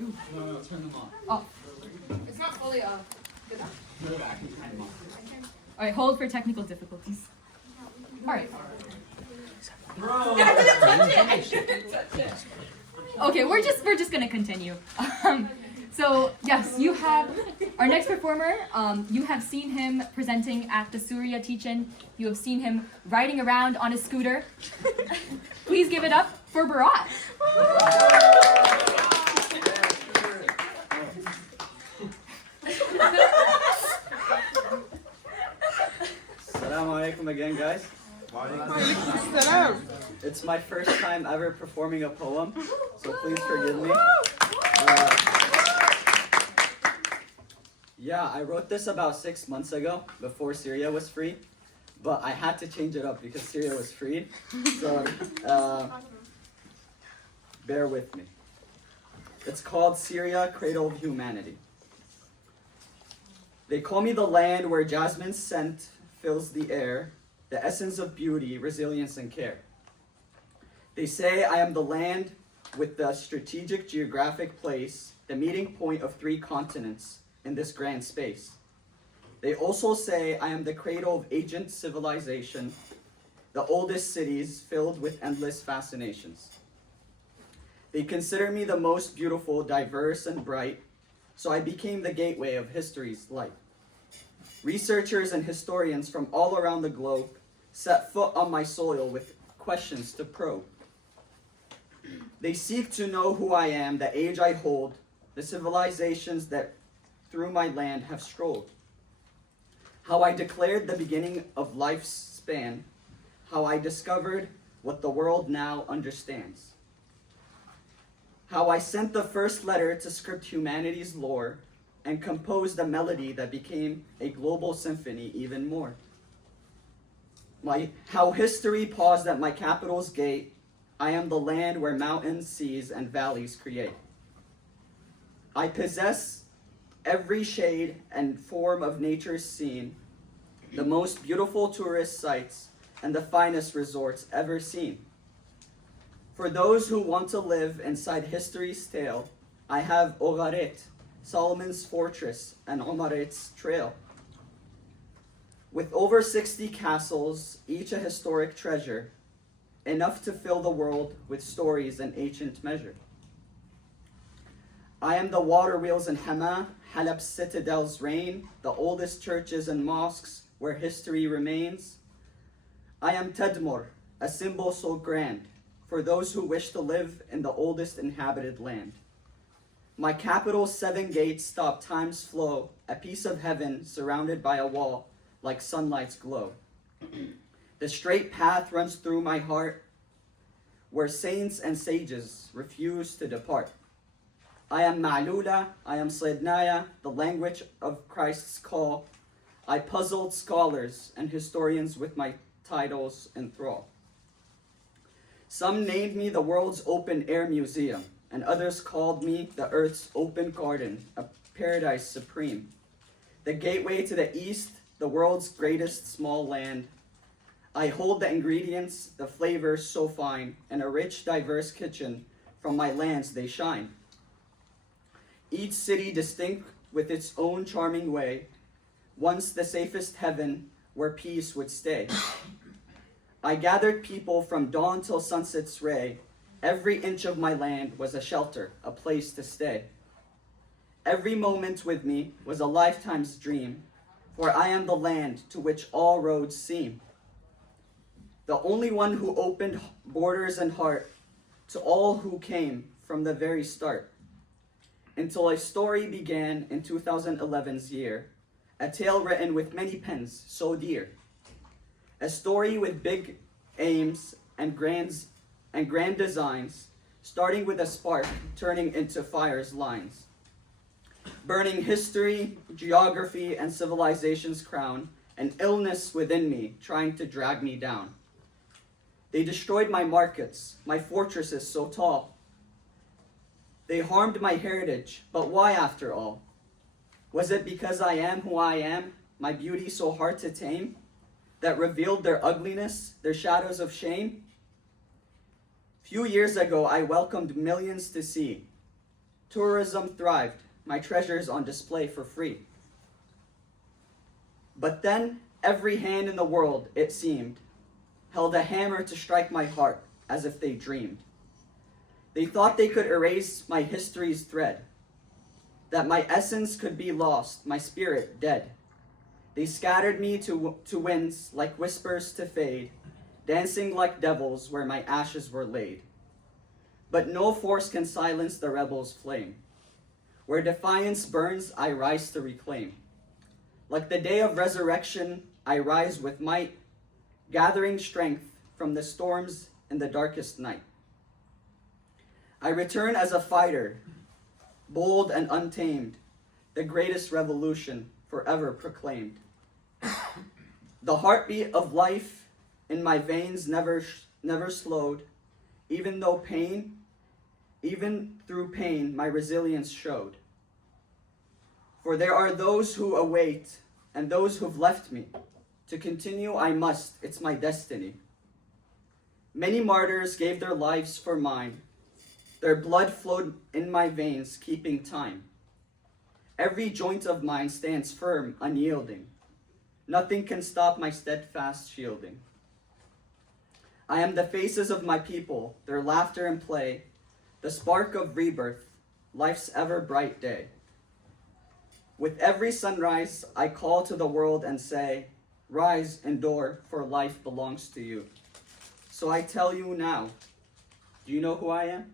No, turn them off. Oh. It's not fully off. Good enough? No, I can turn them off. All right, hold for technical difficulties. All right. Bro! I shouldn't touch it. Okay, we're just gonna continue. So yes, you have our next performer. You have seen him presenting at the Syria teach-in. You have seen him riding around on a scooter. Please give it up for Baraa. Assalamu alaikum again, guys. It's my first time ever performing a poem, so please forgive me. Yeah, I wrote this about 6 months ago, before Syria was free, but I had to change it up because Syria was freed, so bear with me. It's called Syria, Cradle of Humanity. They call me the land where jasmine's scent fills the air, the essence of beauty, resilience, and care. They say I am the land with the strategic geographic place, the meeting point of 3 continents in this grand space. They also say I am the cradle of ancient civilization, the oldest cities filled with endless fascinations. They consider me the most beautiful, diverse, and bright, so I became the gateway of history's light. Researchers and historians from all around the globe set foot on my soil with questions to probe. They seek to know who I am, the age I hold, the civilizations that through my land have strolled. How I declared the beginning of life's span, how I discovered what the world now understands. How I sent the first letter to script humanity's lore and composed a melody that became a global symphony even more. How history paused at my capital's gate. I am the land where mountains, seas, and valleys create. I possess every shade and form of nature's scene, the most beautiful tourist sites, and the finest resorts ever seen. For those who want to live inside history's tale, I have Ogaret, Solomon's fortress, and Omaret's trail. With over 60 castles, each a historic treasure, enough to fill the world with stories in ancient measure. I am the water wheels in Hama, Halep's citadel's reign, the oldest churches and mosques where history remains. I am Tadmor, a symbol so grand, for those who wish to live in the oldest inhabited land. My capital's 7 gates stop time's flow, a piece of heaven surrounded by a wall, like sunlight's glow. The straight path runs through my heart, where saints and sages refuse to depart. I am Ma'lula, I am Slednaya, the language of Christ's call. I puzzled scholars and historians with my titles enthrall. Some named me the world's open-air museum, and others called me the earth's open garden, a paradise supreme. The gateway to the east, the world's greatest small land. I hold the ingredients, the flavors so fine, and a rich, diverse kitchen. From my lands they shine. Each city distinct with its own charming way, once the safest heaven where peace would stay. I gathered people from dawn till sunset's ray. Every inch of my land was a shelter, a place to stay. Every moment with me was a lifetime's dream, for I am the land to which all roads seem. The only one who opened borders and heart to all who came from the very start. Until a story began in 2011's year, a tale written with many pens so dear. A story with big aims and grand designs, starting with a spark, turning into fire's lines. Burning history, geography, and civilization's crown, an illness within me trying to drag me down. They destroyed my markets, my fortresses so tall. They harmed my heritage, but why after all? Was it because I am who I am, my beauty so hard to tame, that revealed their ugliness, their shadows of shame? Few years ago, I welcomed millions to see Tourism thrived, my treasures on display for free. But then every hand in the world, it seemed, held a hammer to strike my heart as if they dreamed. They thought they could erase my history's thread, that my essence could be lost, my spirit dead. They scattered me to winds like whispers to fade, dancing like devils where my ashes were laid. But no force can silence the rebel's flame. Where defiance burns, I rise to reclaim. Like the day of resurrection, I rise with might, gathering strength from the storms in the darkest night. I return as a fighter, bold and untamed, the greatest revolution forever proclaimed. The heartbeat of life in my veins never slowed, even through pain, my resilience showed. For there are those who await and those who've left me. To continue, I must, it's my destiny. Many martyrs gave their lives for mine. Their blood flowed in my veins, keeping time. Every joint of mine stands firm, unyielding. Nothing can stop my steadfast shielding. I am the faces of my people, their laughter and play, the spark of rebirth, life's ever bright day. With every sunrise, I call to the world and say, rise, endure, for life belongs to you. So I tell you now, do you know who I am?